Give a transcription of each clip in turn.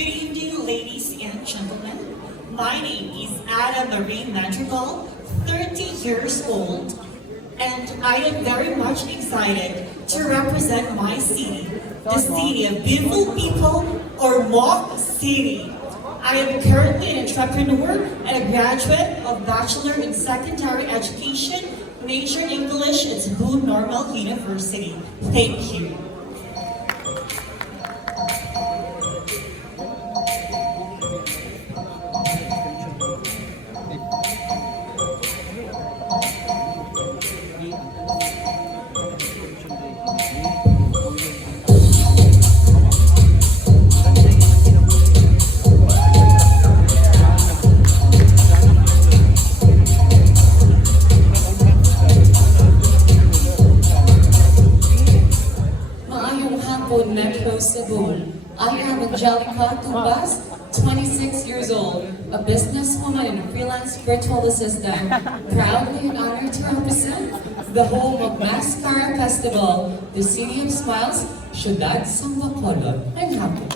Good evening, ladies and gentlemen. My name is Ada Marie Madrigal, 30 years old, and I am very much excited to represent my city, the city of beautiful people, or Moc City. I am currently an entrepreneur and a graduate of Bachelor in Secondary Education, major in English at Cebu Normal University. Thank you. Maayong hapon, Metro Cebu. I am Angelica Tumbas, 26 years old, a businesswoman and a freelance virtual assistant, proudly and honored to represent the home of Mascara Festival, the City of Smiles, Ciudad San Bacolod, and hapon.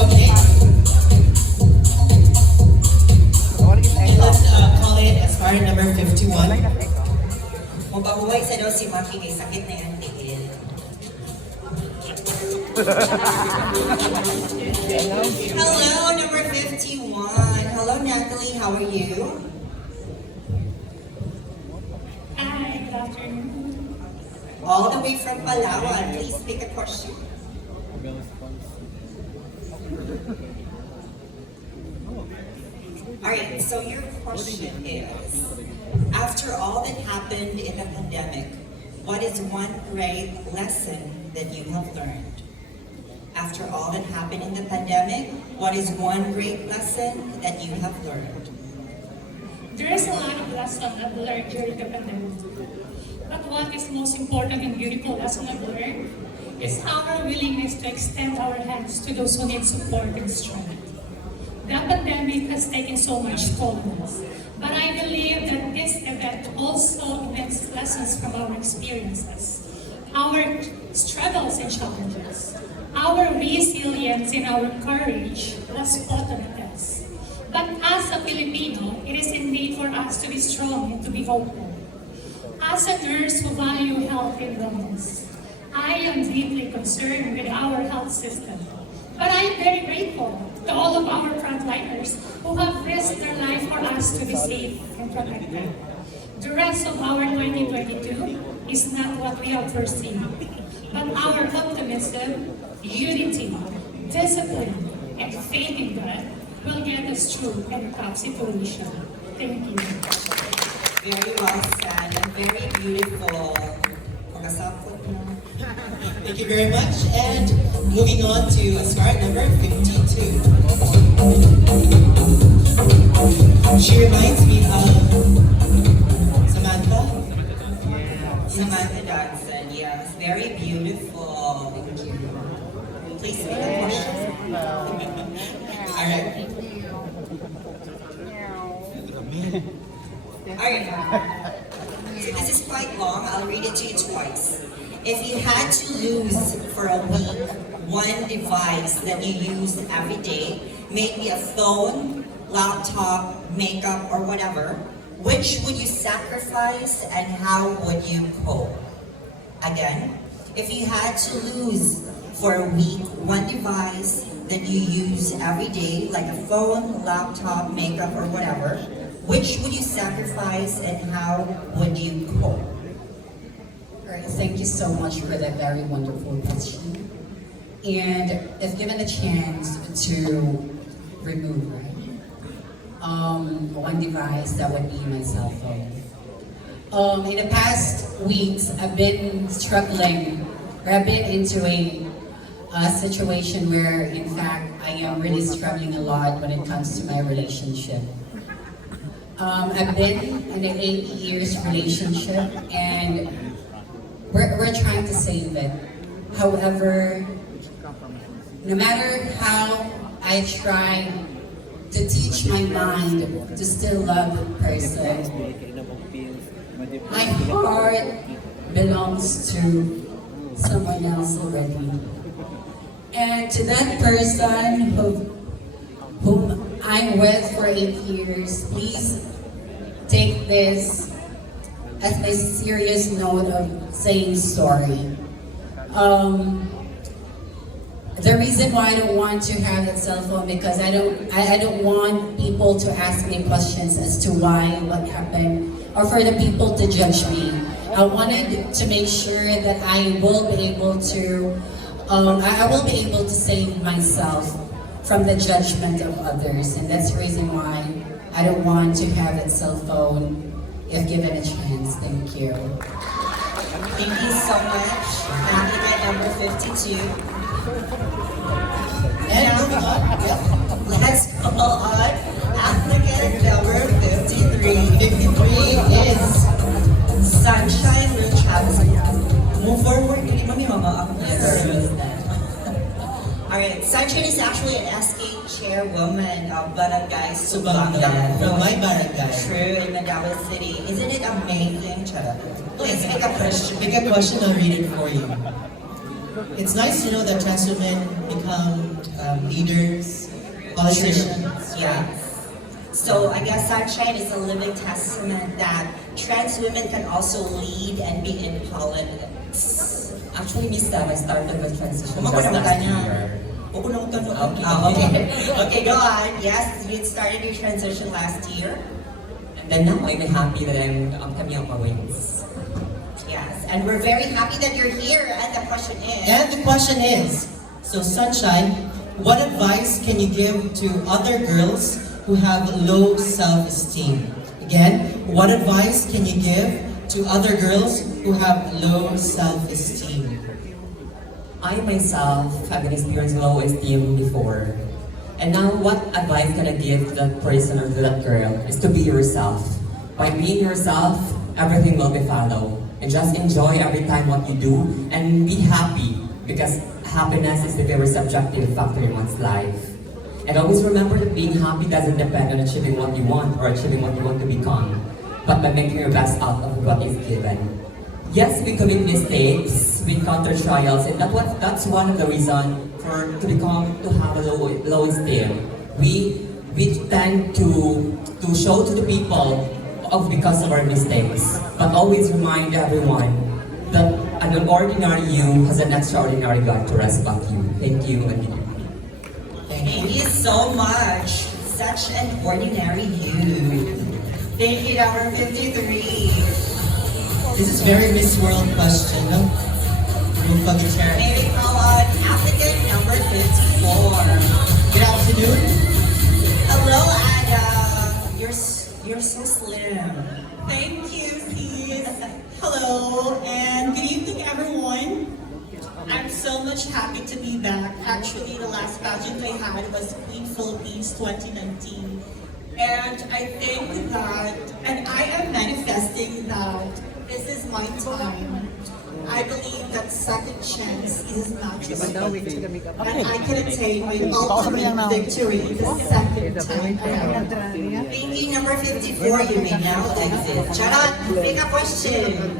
Okay. Let's call it as far number 51. Mabahuway sa daw si Maki kay sakit na yan tigil. Hello, number 51. Hello, Natalie. How are you? Hi, good afternoon. All the way from Palawan. Please pick a question. Alright, so your question is, after all that happened in the pandemic, what is one great lesson that you have learned? After all that happened in the pandemic, what is one great lesson that you have learned? There is a lot of lessons I've learned during the pandemic. But what is most important and beautiful lesson I've learned is our willingness to extend our hands to those who need support and strength. The pandemic has taken so much toll on us, but I believe that this event also emits lessons from our experiences, our struggles and challenges, our resilience and our courage was put on the test. But as a Filipino, it is indeed for us to be strong and to be hopeful. As a nurse who value health and wellness, I am deeply concerned with our health system. But I am very grateful to all of our frontliners who have risked their life for us to be safe and protected. The rest of our 2022 is not what we have foreseen, but our optimism, unity, discipline, and faith in God will get us through any tough situation. Thank you. Very well said and very beautiful. Pag-asapot mo. Thank you very much. And moving on to smart number 52. She reminds me of Samantha. Samantha Dodson, yes, very beautiful. Thank you. Please make a question. All right. Alright. So this is quite long. I'll read it to you twice. If you had to lose for a week one device that you use every day, maybe a phone, laptop, makeup, or whatever, which would you sacrifice and how would you cope? Again, if you had to lose for a week one device that you use every day, like a phone, laptop, makeup, or whatever, which would you sacrifice and how would you cope? All right, thank you so much for that very wonderful question. And if given a chance to remove, right, one device, that would be my cell phone. In the past weeks, I've been struggling, or I've been into a situation where, in fact, I am really struggling a lot when it comes to my relationship. I've been in an 8 years relationship and we're trying to save it. However, no matter how I try to teach my mind to still love the person, my heart belongs to someone else already. And to that person whom I'm with for 8 years, please take this as my serious note of saying sorry. The reason why I don't want to have that cell phone because I don't want people to ask me questions as to why, what happened, or for the people to judge me. I wanted to make sure that I will be able to, I will be able to save myself from the judgment of others, and that's the reason why I don't want to have that cell phone if given a chance. Thank you. Thank you so much. Applicant number 52. And moving on. Yep. Let's call on applicant number 53. 53 is Sunshine Luchas. Move forward, hindi mo mama ako. Alright, Sunshine is actually an SK chairwoman of Barangay Subangan from my barangay. True, in Mandaue City. Isn't it amazing? Charot. Please make a question. Make a question, I'll read it for you. It's nice to know that trans women become leaders, politicians. Yeah. So I guess Sunshine is a living testament that trans women can also lead and be in politics. Actually, Miss Sam, I started with transition Kumako just naman last kanya. year. Okay. Okay, go on. Yes, you started your transition last year. And then now I'm happy that I'm coming out my wings. Yes, and we're very happy that you're here. And the question is, And the question is, so Sunshine, what advice can you give to other girls who have low self-esteem? Again, what advice can you give to other girls who have low self-esteem? I myself have been experiencing low esteem before. And now what advice can I give to that person or to that girl is to be yourself. By being yourself, everything will be followed. And just enjoy every time what you do and be happy because happiness is the very subjective factor in one's life. And always remember that being happy doesn't depend on achieving what you want or achieving what you want to become, but by making your best out of what is given. Yes, we commit mistakes, we encounter trials, and that's one of the reasons to have a low esteem. We tend to show to the people because of our mistakes, but always remind everyone that an ordinary you has an extraordinary God to respect you. Thank you. thank you so much. Such an ordinary you. Thank you, number 53. This is very Miss World question, no? May we call on applicant number 54. Good afternoon. Hello, Adam. You're so slim. Thank you, sis. Hello, and good evening, everyone. I'm so much happy to be back. Actually, the last pageant I had was Queen Philippines 2019. And I think that, and I am manifesting that this is my time. I believe that second chance is not just one. And I can attain my ultimate victory the second time around. Thank you, number 54. You may now exit. Charot, make a question.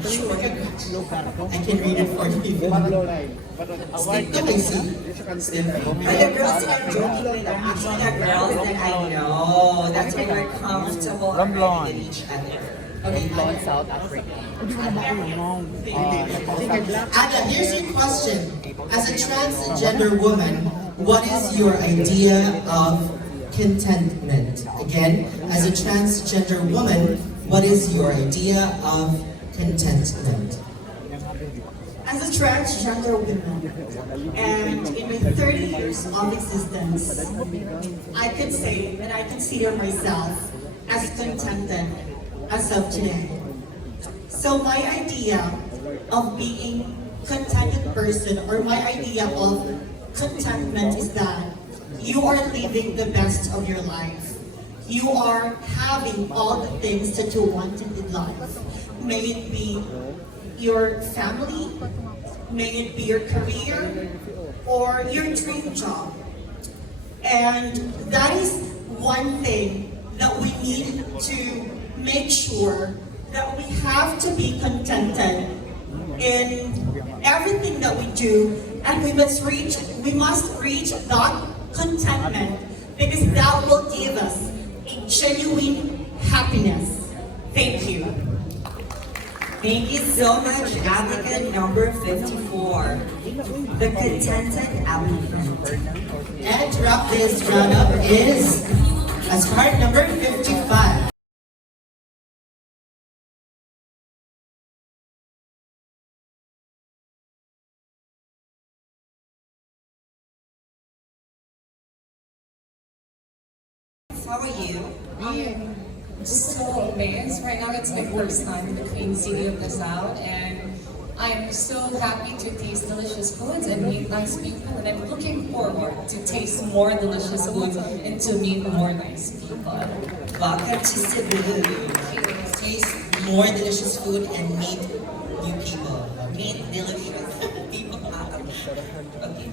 I can read it for you. Skip to see. Are the girls that I'm joking with are actually the girls that I know. That's why we're comfortable already with each other. Okay, South Africa. Ada, here's your question. As a transgender woman, what is your idea of contentment? Again, as a transgender woman, what is your idea of contentment? As a transgender woman, and in my 30 years of existence, I could say that I consider myself as contented as of today. So my idea of being contented person, or my idea of contentment is that you are living the best of your life. you are having all the things that you wanted in life. May it be your family, may it be your career, or your dream job. And that is one thing that we need to make sure that we have to be contented in everything that we do, and we must reach that contentment, because that will give us a genuine happiness. Thank you. Thank you so much, applicant number 54, the contented applicant. And to wrap this round up is as card number 55. How are you? Just so amazed. Right now, it's my first time in the Queen City of Nassau, and I'm so happy to taste delicious foods and meet nice people, and I'm looking forward to taste more delicious foods and to meet more nice people. Welcome to Cebu. Taste more delicious food and meet new people. Meet delicious people. Okay.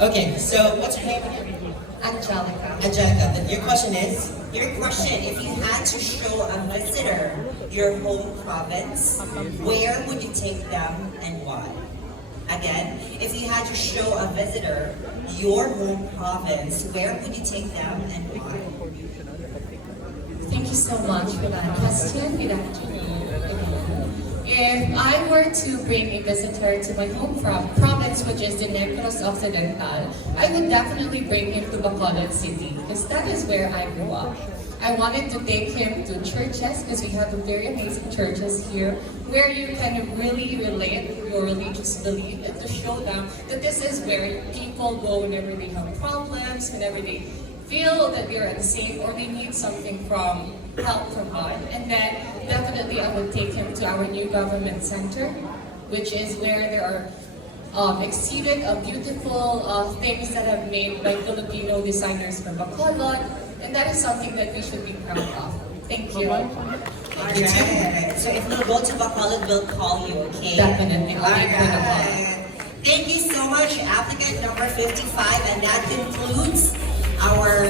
Okay, so what's your name again? Angelica. Angelica, your question is? Your question, if you had to show a visitor your home province, where would you take them and why? Again, if you had to show a visitor your home province, where would you take them and why? Thank you so much for that question. Good afternoon. If I were to bring a visitor to my home province, which is the Negros Occidental, I would definitely bring him to Bacolod City, because that is where I grew up. I wanted to take him to churches, because we have very amazing churches here, where you can really relate your religious belief and to show them that this is where people go whenever they have problems, whenever they feel that they're unsafe or they need something from help from God. And then definitely I would take him to our new government center, which is where there are exhibit of beautiful things that are made by Filipino designers from Bacolod, and that is something that we should be proud of. Thank you. Alright, so if we go to Bacolod, we'll call you, okay? Definitely. I'll give you the call. Alright. Thank you so much, applicant number 55, and that concludes our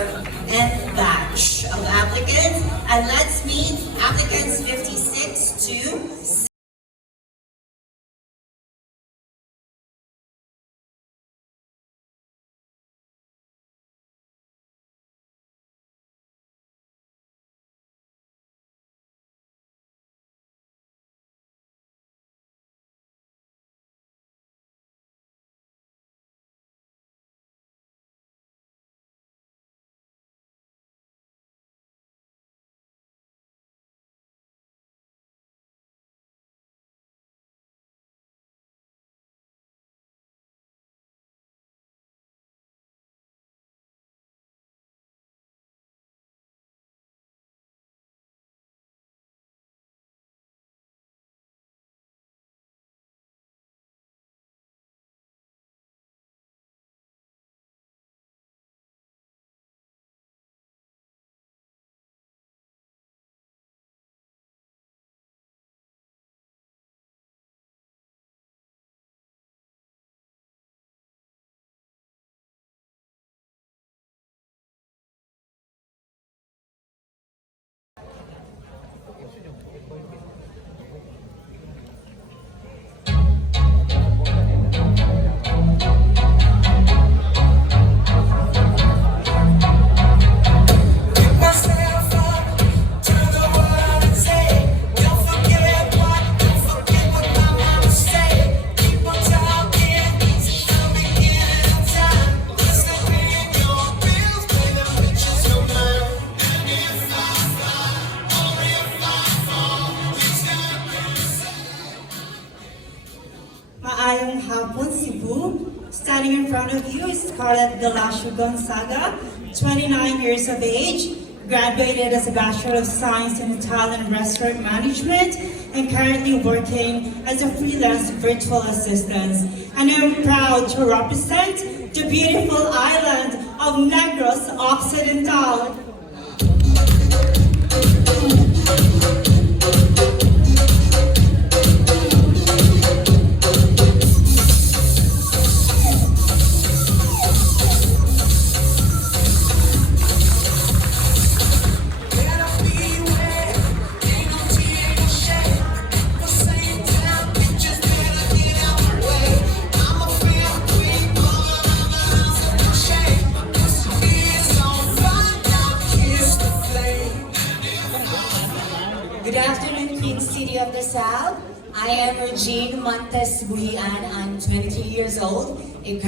nth batch of applicants. And let's meet applicants 56 to Maayong hapon, Cebu. Standing in front of you is Scarlett Galasio Gonzaga, 29 years of age, graduated as a Bachelor of Science in Hotel and Restaurant Management, and currently working as a freelance virtual assistant. And I'm proud to represent the beautiful island of Negros Occidental. afternoon, Queen City of the South. I am Regine Montes Buhian. I'm 20 years old, a